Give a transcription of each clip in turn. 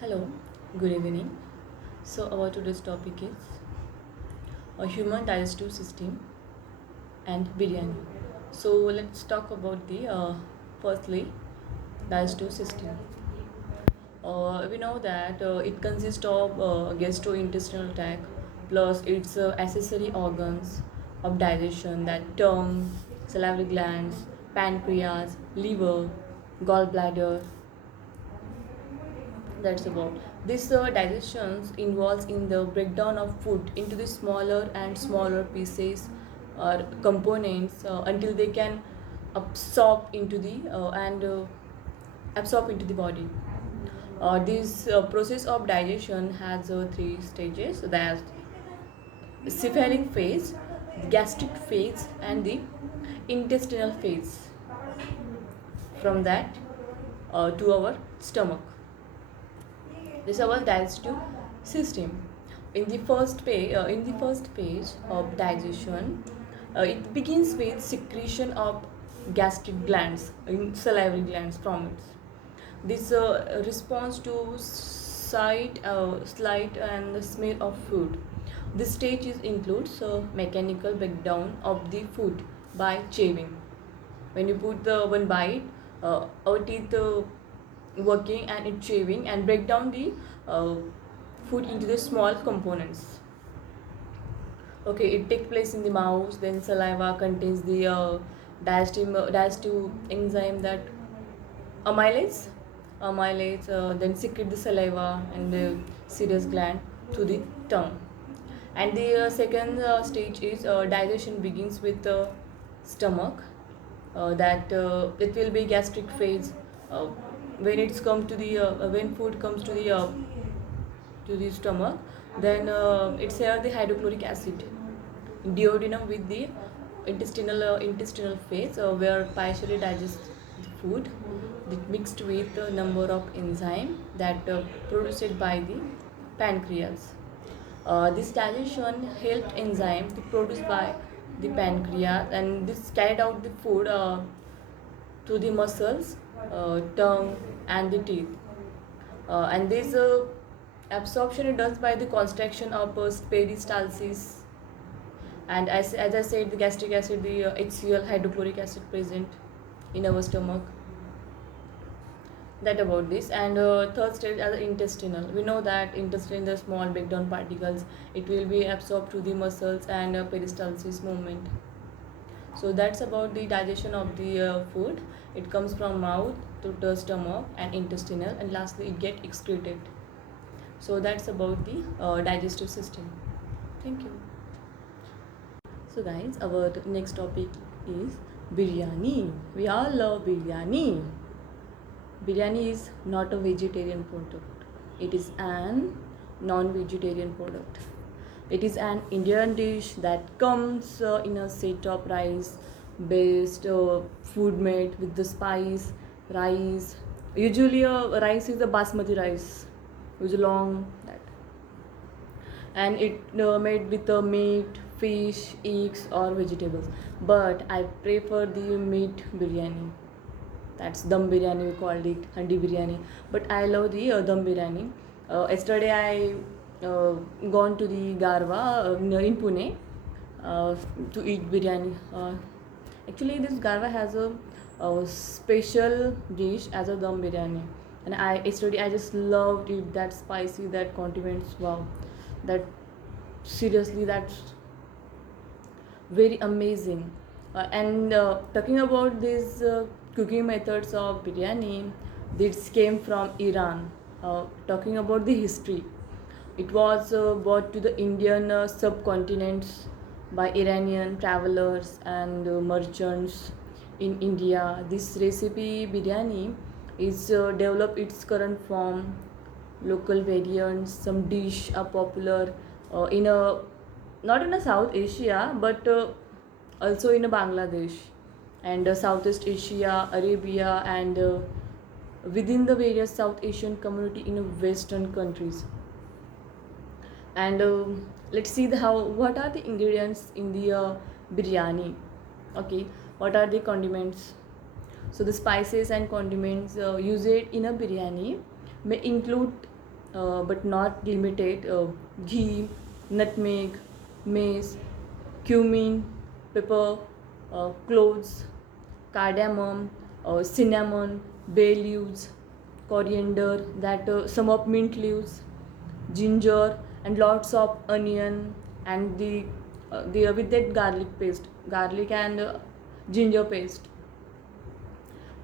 Hello, good evening. So, our today's topic is a human digestive system and biryani. So, let's talk about the firstly digestive system. We know that it consists of gastrointestinal tract plus its accessory organs of digestion, that tongue, salivary glands, pancreas, liver, gallbladder. That's about this digestion involves in the breakdown of food into the smaller and smaller pieces or components until they can absorb into the and absorb into the body. This process of digestion has three stages: that's cephalic phase, the gastric phase, and the intestinal phase. From that to our stomach. This is our digestive system. In the first phase of digestion, it begins with secretion of gastric glands, salivary glands from it. This responds to sight and the smell of food. This stage includes mechanical breakdown of the food by chewing. When you put the one bite, our teeth working and it chewing and break down the uh, food into the small components. Okay, it takes place in the mouth. Then saliva contains the digestive enzyme, that amylase. Then secrete the saliva and the serous gland to the tongue. And the second stage is digestion begins with the stomach. That it will be gastric phase. When it's come to the when food comes to the stomach, then it's here the hydrochloric acid duodenum with the intestinal phase, where partially digest the food mixed with a number of enzyme that produced by the pancreas. This digestion helped enzyme to produce by the pancreas, and this carried out the food to the muscles, tongue, and the teeth. And this absorption is done by the contraction of peristalsis. And as I said, the gastric acid, the HCl, hydrochloric acid present in our stomach. That about this. And third stage as intestinal. We know that intestine, the small breakdown particles, it will be absorbed to the muscles and peristalsis movement. So that's about the digestion of the food. It comes from mouth to the stomach and intestinal, and lastly it get excreted. So that's about the digestive system. Thank you. So guys, our next topic is biryani. We all love biryani. Biryani is not a vegetarian product. It is an non-vegetarian product. It is an Indian dish that comes in a set of rice based food made with the spice, rice. Usually rice is the basmati rice, which is long that, and it made with meat, fish, eggs or vegetables. But I prefer the meat biryani. That's dum biryani, we called it handi biryani, but I love the dum biryani. Yesterday I gone to the Garwa in Pune to eat biryani. Actually this Garwa has a special dish as a dum biryani, and I just loved it, that spicy, that condiments, wow, that seriously that's very amazing. And talking about these cooking methods of biryani, this came from Iran. Talking about the history, it was brought to the Indian subcontinents by Iranian travelers and merchants in India. This recipe biryani is developed its current form. Local variants, some dish are popular in a not in a South Asia, but also in a Bangladesh and Southeast Asia, Arabia, and within the various South Asian community in Western countries. And let's see how what are the ingredients in the biryani. Okay, what are the condiments? So the spices and condiments used in a biryani may include but not limited. Ghee, nutmeg, mace, cumin, pepper, cloves, cardamom, cinnamon, bay leaves, coriander, that some of mint leaves, ginger, and lots of onion, and the with that garlic and ginger paste.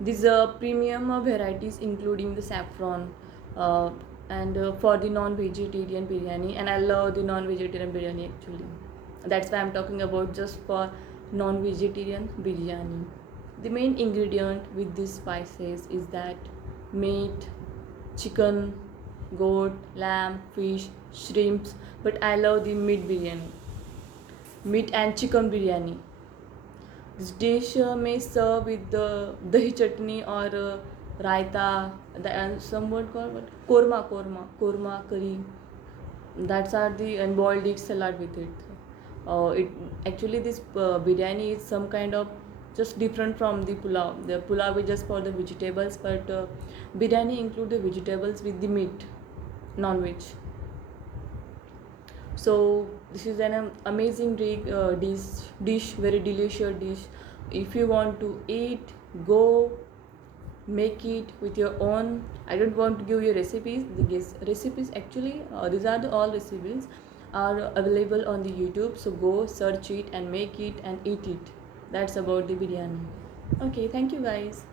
These premium varieties including the saffron, uh, and for the non-vegetarian biryani, and I love the non-vegetarian biryani actually. That's why I'm talking about just for non-vegetarian biryani. The main ingredient with these spices is that meat, chicken, goat, lamb, fish, shrimps, but I love the meat biryani, meat and chicken biryani. This dish may serve with the dahi chutney or raita, and some word called what? Korma curry. That's are the and boiled egg salad with it. It actually this biryani is some kind of just different from the pulao. The pulao is just for the vegetables, but biryani include the vegetables with the meat, non-veg. So this is an amazing dish, very delicious dish. If you want to eat, go make it with your own. I don't want to give you recipes. The recipes actually, these are the all recipes are available on the YouTube, so go search it and make it and eat it. That's about the biryani. Okay, thank you guys.